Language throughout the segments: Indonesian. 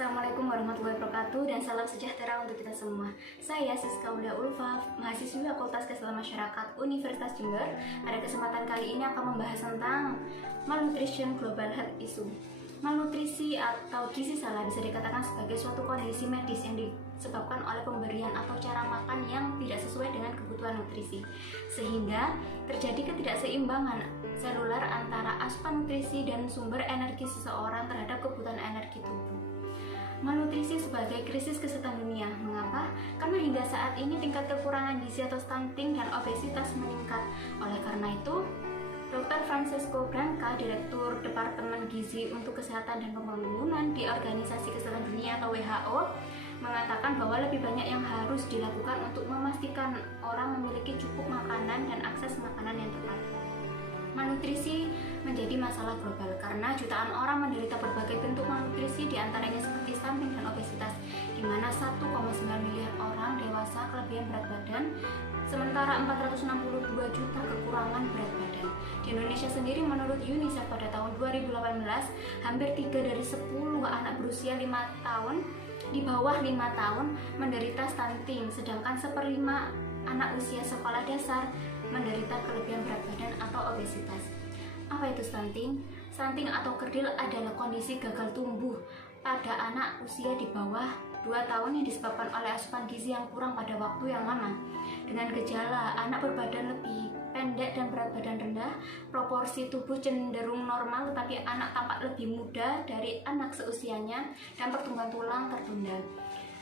Assalamualaikum warahmatullahi wabarakatuh dan salam sejahtera untuk kita semua. Saya Siska Unda Ulfa, mahasiswi Fakultas Kesehatan Masyarakat Universitas Jember. Pada kesempatan kali ini akan membahas tentang malnutrition global health issue. Malnutrisi atau gizi salah bisa dikatakan sebagai suatu kondisi medis yang disebabkan oleh pemberian atau cara makan yang tidak sesuai dengan kebutuhan nutrisi, sehingga terjadi ketidakseimbangan seluler antara asupan nutrisi dan sumber energi seseorang terhadap kebutuhan energi tubuh. Malnutrisi sebagai krisis kesehatan dunia. Mengapa? Karena hingga saat ini tingkat kekurangan gizi atau stunting dan obesitas meningkat. Oleh karena itu, Dr. Francesco Branca, Direktur Departemen Gizi untuk Kesehatan dan Pembangunan di Organisasi Kesehatan Dunia atau WHO, mengatakan bahwa lebih banyak yang harus dilakukan untuk memastikan orang memiliki cukup makanan dan akses makanan yang tepat. Malnutrisi menjadi masalah global karena jutaan orang menderita berbagai bentuk malnutrisi, diantaranya seperti stunting dan obesitas, di mana 1,9 miliar orang dewasa kelebihan berat badan, sementara 462 juta kekurangan berat badan. Di Indonesia sendiri, menurut UNICEF pada tahun 2018, hampir 3 dari 10 anak berusia 5 tahun di bawah 5 tahun menderita stunting, sedangkan 1/5 anak usia sekolah dasar menderita kelebihan berat badan atau obesitas. Apa itu stunting? Stunting atau kerdil adalah kondisi gagal tumbuh pada anak usia di bawah 2 tahun yang disebabkan oleh asupan gizi yang kurang pada waktu yang lama. Dengan gejala anak berbadan lebih pendek dan berat badan rendah, proporsi tubuh cenderung normal tetapi anak tampak lebih muda dari anak seusianya dan pertumbuhan tulang tertunda.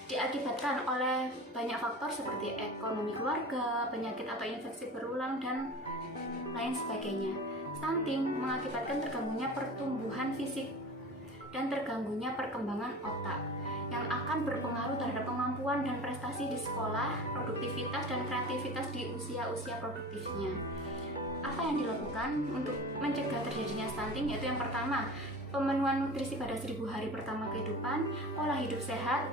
Diakibatkan oleh banyak faktor seperti ekonomi keluarga, penyakit atau infeksi berulang, dan lain sebagainya. Stunting mengakibatkan terganggunya pertumbuhan fisik dan terganggunya perkembangan otak yang akan berpengaruh terhadap kemampuan dan prestasi di sekolah, produktivitas dan kreativitas di usia-usia produktifnya. Apa yang dilakukan untuk mencegah terjadinya stunting? Yaitu yang pertama, pemenuhan nutrisi pada 1000 hari pertama kehidupan, pola hidup sehat,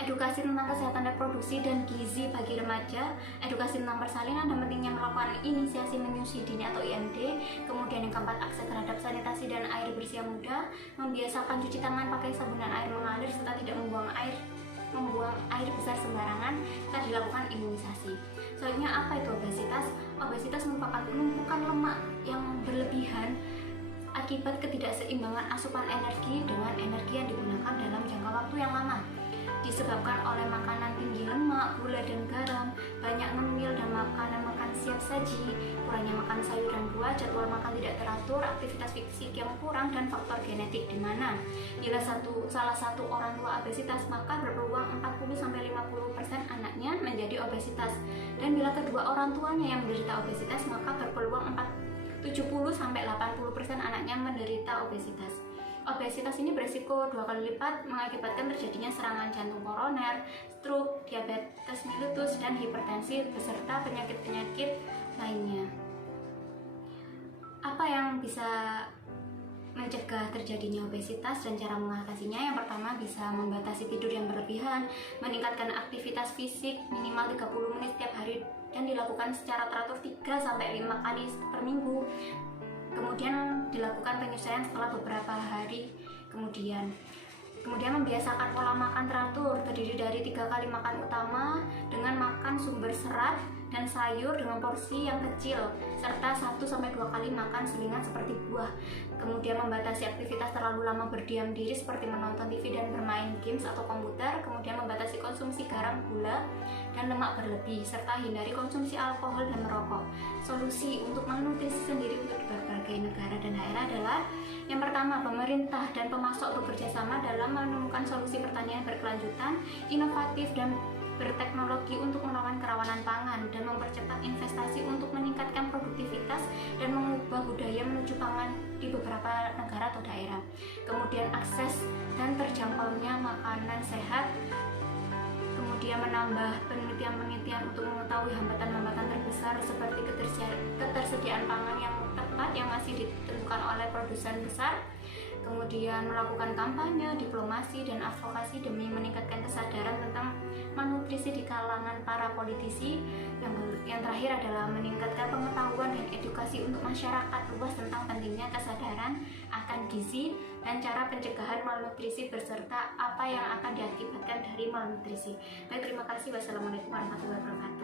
edukasi tentang kesehatan reproduksi dan gizi bagi remaja, edukasi tentang persalinan dan pentingnya melakukan inisiasi menyusui dini atau IMD, kemudian yang keempat, akses terhadap sanitasi dan air bersih yang mudah, membiasakan cuci tangan pakai sabun dan air mengalir serta tidak membuang air besar sembarangan, serta dilakukan imunisasi. Selanjutnya, apa itu obesitas? Obesitas merupakan penumpukan lemak yang berlebihan akibat ketidakseimbangan asupan energi dengan energi yang digunakan dalam jangka waktu yang lama, disebabkan oleh makanan tinggi lemak, gula dan garam, banyak ngemil dan makan siap saji, kurangnya makan sayur dan buah, jadwal makan tidak teratur, aktivitas fisik yang kurang, dan faktor genetik, di mana bila salah satu orang tua obesitas, maka berpeluang 40-50% anaknya menjadi obesitas, dan bila kedua orang tuanya yang menderita obesitas, maka berpeluang 70-80% anaknya menderita obesitas. Obesitas ini berisiko 2 kali lipat mengakibatkan terjadinya serangan jantung koroner, stroke, diabetes mellitus, dan hipertensi beserta penyakit-penyakit lainnya. Apa yang bisa mencegah terjadinya obesitas dan cara mengatasinya? Yang pertama, bisa membatasi tidur yang berlebihan, meningkatkan aktivitas fisik minimal 30 menit setiap hari dan dilakukan secara teratur 3-5 kali per minggu. Kemudian dilakukan penyesuaian setelah beberapa hari kemudian membiasakan pola makan teratur terdiri dari 3 kali makan utama dengan makan sumber serat dan sayur dengan porsi yang kecil, serta 1-2 kali makan selingan seperti buah. Kemudian membatasi aktivitas terlalu lama berdiam diri seperti menonton TV dan bermain games atau komputer. Kemudian membatasi konsumsi garam, gula, dan lemak berlebih, serta hindari konsumsi alkohol dan merokok. Solusi untuk malnutrisi sendiri untuk berbagai negara dan daerah adalah: yang pertama, pemerintah dan pemasok bekerja sama dalam menemukan solusi pertanian berkelanjutan, inovatif, dan berteknologi untuk melawan kerawanan pangan, dan mempercepat investasi untuk meningkatkan produktivitas dan mengubah budaya menuju pangan di beberapa negara atau daerah. Kemudian akses dan terjangkaunya makanan sehat, kemudian menambah penelitian-penelitian untuk mengetahui hambatan-hambatan terbesar seperti ketersediaan pangan yang tepat yang masih ditentukan oleh produsen besar. kemudian melakukan kampanye, diplomasi, dan advokasi demi meningkatkan kesadaran tentang malnutrisi di kalangan para politisi. Yang terakhir adalah meningkatkan pengetahuan dan edukasi untuk masyarakat luas tentang pentingnya kesadaran akan gizi dan cara pencegahan malnutrisi beserta apa yang akan diakibatkan dari malnutrisi. Baik, terima kasih. Wassalamualaikum warahmatullahi wabarakatuh.